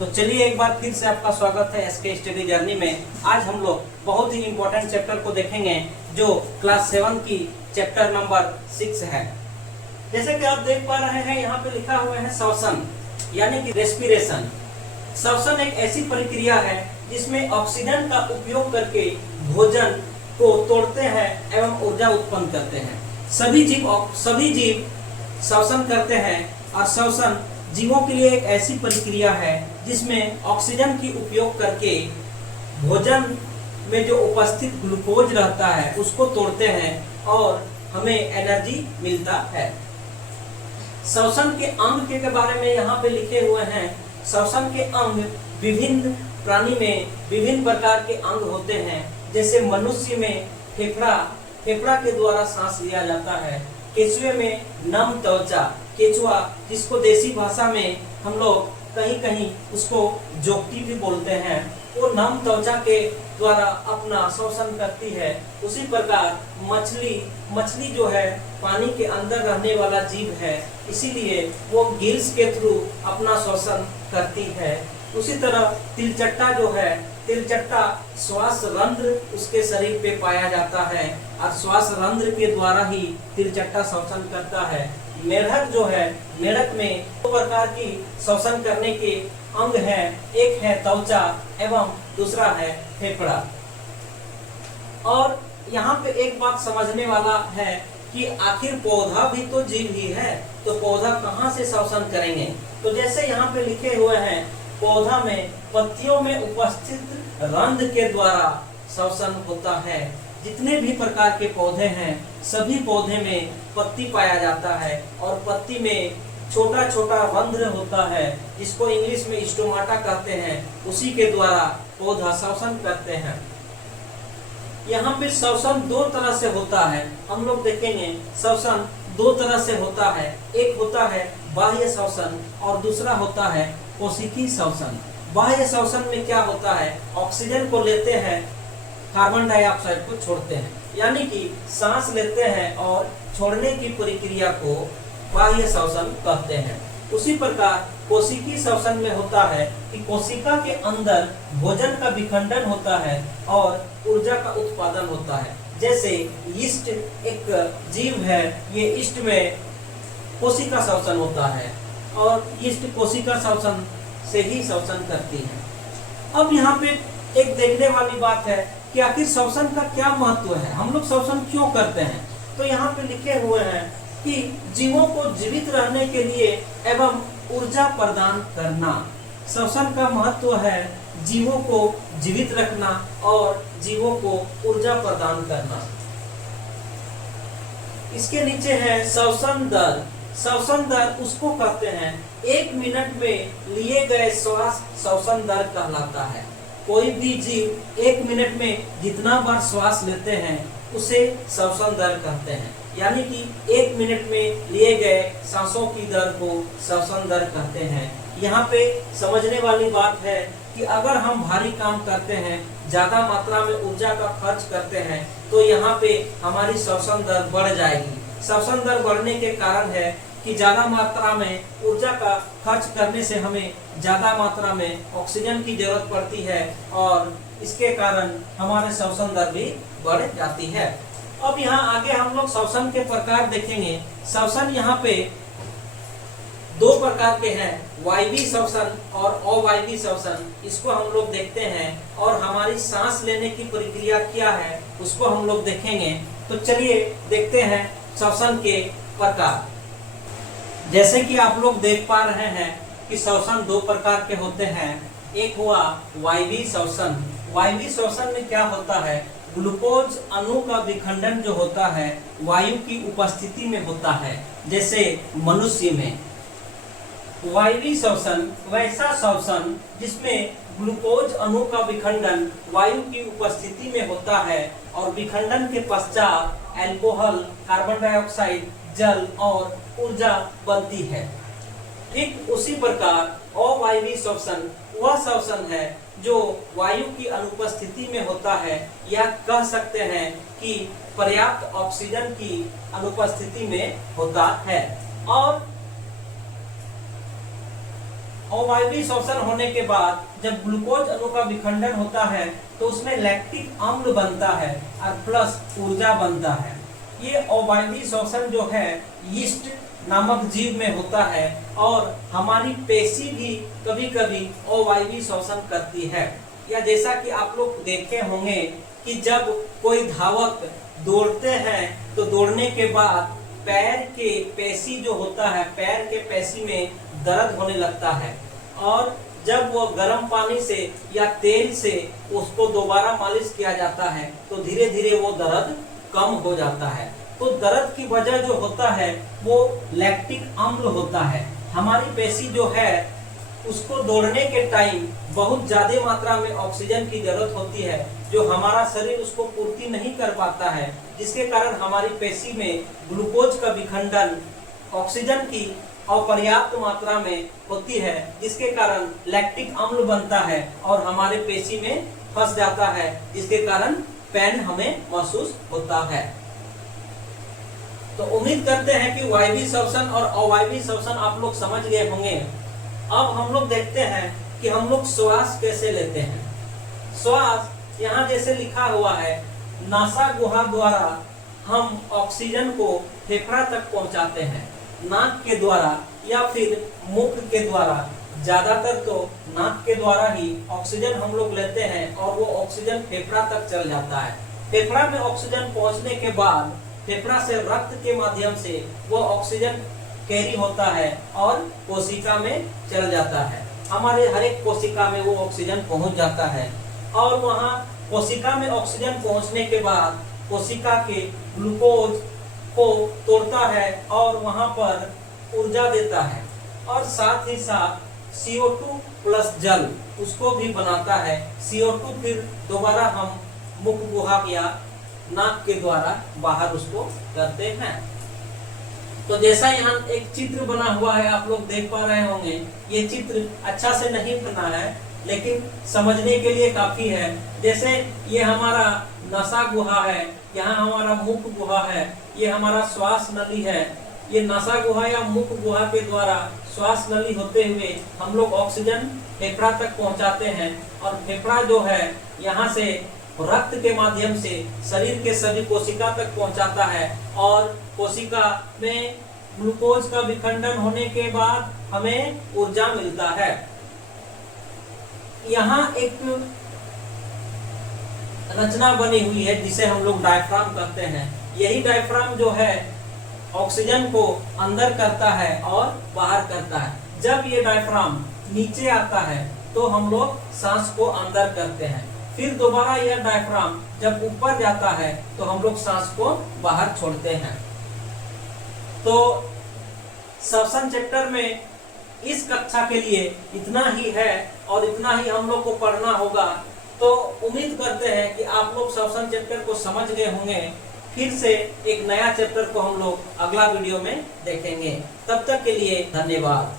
तो चलिए एक बार फिर से आपका स्वागत है एसके स्टडी जर्नी में। आज हम लोग बहुत ही इम्पोर्टेंट चैप्टर को देखेंगे जो क्लास 7 की चैप्टर नंबर 6 है। जैसे कि आप देख पा रहे हैं यहाँ पे लिखा हुआ है श्वसन यानी कि रेस्पिरेशन। श्वसन एक ऐसी प्रक्रिया है जिसमें ऑक्सीजन का उपयोग करके भोजन को तोड़ते हैं एवं ऊर्जा उत्पन्न करते हैं। सभी जीव श्वसन करते हैं और श्वसन जीवों के लिए एक ऐसी प्रक्रिया है जिसमें ऑक्सीजन की उपयोग करके भोजन में जो उपस्थित ग्लूकोज रहता है उसको तोड़ते हैं और हमें एनर्जी मिलता है। श्वसन के अंग के बारे में यहाँ पे लिखे हुए हैं। श्वसन के अंग विभिन्न प्राणी में विभिन्न प्रकार के अंग होते हैं। जैसे मनुष्य में फेफड़ा के द्वारा सांस लिया जाता है। केचुए में नम त्वचा, केचुआ जिसको देसी भाषा में हम लोग कहीं कहीं उसको जोगटी भी बोलते हैं, वो नम त्वचा के द्वारा अपना श्वसन करती है। उसी प्रकार मछली जो है पानी के अंदर रहने वाला जीव है, इसीलिए वो गिल्स के थ्रू अपना श्वसन करती है। उसी तरह तिलचट्टा जो है, तिलचट्टा श्वास रंध्र उसके शरीर पे पाया जाता है और श्वास रंध्र के द्वारा ही तिलचट्टा श्वसन करता है। मेढक जो है, मेढक में दो प्रकार की श्वसन करने के अंग हैं, एक है त्वचा एवं दूसरा है फेफड़ा। और यहाँ पे एक बात समझने वाला है कि आखिर पौधा भी तो जीव ही है, तो पौधा कहाँ से श्वसन करेंगे। तो जैसे यहाँ पे लिखे हुए हैं, पौधा में पत्तियों में उपस्थित रंध्र के द्वारा श्वसन होता है। जितने भी प्रकार के पौधे हैं सभी पौधे में पत्ती पाया जाता है और पत्ती में छोटा छोटा रंध्र होता है जिसको इंग्लिश में स्टोमाटा कहते हैं। उसी के द्वारा पौधा श्वसन करते हैं। यहाँ पे श्वसन दो तरह से होता है। हम लोग देखेंगे श्वसन दो तरह से होता है। एक होता है बाह्य श्वसन और दूसरा होता है कोशिकीय श्वसन। बाह्य श्वसन में क्या होता है, ऑक्सीजन को लेते हैं, कार्बन डाइऑक्साइड को छोड़ते हैं, यानी कि सांस लेते हैं और छोड़ने की प्रक्रिया को बाह्य श्वसन कहते हैं। उसी प्रकार कोशिकीय श्वसन में होता है कि कोशिका के अंदर भोजन का विखंडन होता है और ऊर्जा का उत्पादन होता है। जैसे यीस्ट एक जीव है, ये यीस्ट में कोशिका श्वसन होता है और यीस्ट कोशिका श्वसन से ही श्वसन करती है। अब यहाँ पे एक देखने वाली बात है कि आखिर श्वसन का क्या महत्व है, हम लोग श्वसन क्यों करते हैं। तो यहाँ पे लिखे हुए हैं कि जीवों को जीवित रहने के लिए एवं ऊर्जा प्रदान करना। श्वसन का महत्व है जीवों को जीवित रखना और जीवों को ऊर्जा प्रदान करना। इसके नीचे है श्वसन दर। श्वसन दर उसको कहते हैं 1 मिनट में लिए गए श्वास श्वसन दर कहलाता है। कोई भी जीव 1 मिनट में जितना बार श्वास लेते हैं उसे श्वसन दर कहते हैं, यानी कि 1 मिनट में लिए गए सांसों की दर को श्वसन दर कहते हैं। यहाँ पे समझने वाली बात है कि अगर हम भारी काम करते हैं, ज्यादा मात्रा में ऊर्जा का खर्च करते हैं, तो यहाँ पे हमारी श्वसन दर बढ़ जाएगी। श्वसन दर बढ़ने के कारण है कि ज्यादा मात्रा में ऊर्जा का खर्च करने से हमें ज्यादा मात्रा में ऑक्सीजन की जरूरत पड़ती है और इसके कारण हमारे श्वसन दर भी बढ़ जाती है। अब यहाँ आगे हम लोग श्वसन के प्रकार देखेंगे। श्वसन यहाँ पे दो प्रकार के हैं, वायवीय श्वसन और अवायवीय श्वसन। इसको हम लोग देखते हैं और हमारी सांस लेने की प्रक्रिया क्या है उसको हम लोग देखेंगे। तो चलिए देखते हैं श्वसन के प्रकार। जैसे कि आप लोग देख पा रहे हैं कि श्वसन दो प्रकार के होते हैं। एक हुआ वायवीय श्वसन। वायवीय श्वसन में क्या होता है, ग्लूकोज अणु का विखंडन जो होता है वायु की उपस्थिति में होता है। जैसे मनुष्य में वायवीय श्वसन वैसा श्वसन जिसमें ग्लूकोज अणु का विखंडन वायु की उपस्थिति में होता है और विखंडन के पश्चात अल्कोहल, कार्बन डाइऑक्साइड, जल और ऊर्जा बनती है। ठीक उसी प्रकार अवायवीय श्वसन वह श्वसन है जो वायु की अनुपस्थिति में होता है, या कह सकते हैं कि पर्याप्त ऑक्सीजन की अनुपस्थिति में होता है। और अवायवीय श्वसन होने के बाद जब ग्लूकोज अणु का विखंडन होता है तो उसमें लैक्टिक अम्ल बनता है और प्लस ऊर्जा बनता है। ये अवायवीय श्वसन जो है यीस्ट नामक जीव में होता है और हमारी पेशी भी कभी कभी अवायवीय श्वसन करती है। या जैसा कि आप लोग देखे होंगे कि जब कोई धावक दौड़ते हैं तो दौड़ने के बाद पैर के पेशी जो होता है, पैर के पेशी में दर्द होने लगता है और जब वो गर्म पानी से या तेल से उसको दोबारा मालिश किया जाता है तो धीरे धीरे वो दर्द कम हो जाता है। तो दर्द की वजह जो होता है वो लैक्टिक अम्ल होता है। हमारी पेशी जो है उसको दौड़ने के टाइम बहुत ज्यादा मात्रा में ऑक्सीजन की जरूरत होती है जो हमारा शरीर उसको पूर्ति नहीं कर पाता है, जिसके कारण हमारी पेशी में ग्लूकोज का विखंडन ऑक्सीजन की अपर्याप्त मात्रा में होती है, जिसके कारण लैक्टिक अम्ल बनता है और हमारे पेशी में फंस जाता है, जिसके कारण पेन हमें महसूस होता है। तो उम्मीद करते हैं कि वायवीय श्वसन और अवायवीय श्वसन आप लोग समझ गए होंगे। अब हम लोग देखते हैं कि हम लोग श्वास कैसे लेते हैं। श्वास यहाँ जैसे लिखा हुआ है, नासा गुहा द्वारा हम ऑक्सीजन को फेफड़ा तक पहुंचाते हैं, नाक के द्वारा या फिर मुख के द्वारा। ज्यादातर तो नाक के द्वारा ही ऑक्सीजन हम लोग लेते हैं और वो ऑक्सीजन फेफड़ा तक चल जाता है। फेफड़ा में ऑक्सीजन पहुंचने के बाद फेफड़ा से रक्त के माध्यम से वो ऑक्सीजन कैरी होता है और कोशिका में चल जाता है। हमारे हर एक कोशिका में वो ऑक्सीजन पहुंच जाता है और वहाँ कोशिका में ऑक्सीजन पहुंचने के बाद कोशिका के ग्लूकोज को तोड़ता है और वहाँ पर ऊर्जा देता है और साथ ही साथ CO2 प्लस जल उसको भी बनाता है। CO2 फिर दोबारा हम मुख गुहा या नाक के द्वारा बाहर उसको करते हैं। तो जैसा यहाँ एक चित्र बना हुआ है, आप लोग देख पा रहे होंगे। ये चित्र अच्छा से नहीं बना है लेकिन समझने के लिए काफी है। जैसे ये हमारा नसा गुहा है, यहाँ हमारा मुख गुहा है, ये हमारा श्वास नली है। ये नसा गुहा या मुख गुहा के द्वारा श्वास नली होते हुए हम लोग ऑक्सीजन फेफड़ा तक पहुंचाते हैं और फेफड़ा जो है यहाँ से रक्त के माध्यम से शरीर के सभी कोशिका तक पहुंचाता है और कोशिका में ग्लूकोज का विखंडन होने के बाद हमें ऊर्जा मिलता है। यहाँ एक रचना बनी हुई है जिसे हम लोग डायफ्राम कहते हैं। यही डायफ्राम जो है ऑक्सीजन को अंदर करता है और बाहर करता है। जब ये डायफ्राम नीचे आता है तो हम लोग सांस को अंदर करते हैं, फिर दोबारा यह डायफ्राम जब ऊपर जाता है तो हम लोग सांस को बाहर छोड़ते हैं। तो श्वसन चैप्टर में इस कक्षा के लिए इतना ही है और इतना ही हम लोग को पढ़ना होगा। तो उम्मीद करते हैं कि आप लोग श्वसन चैप्टर को समझ गए होंगे। फिर से एक नया चैप्टर को हम लोग अगला वीडियो में देखेंगे। तब तक के लिए धन्यवाद।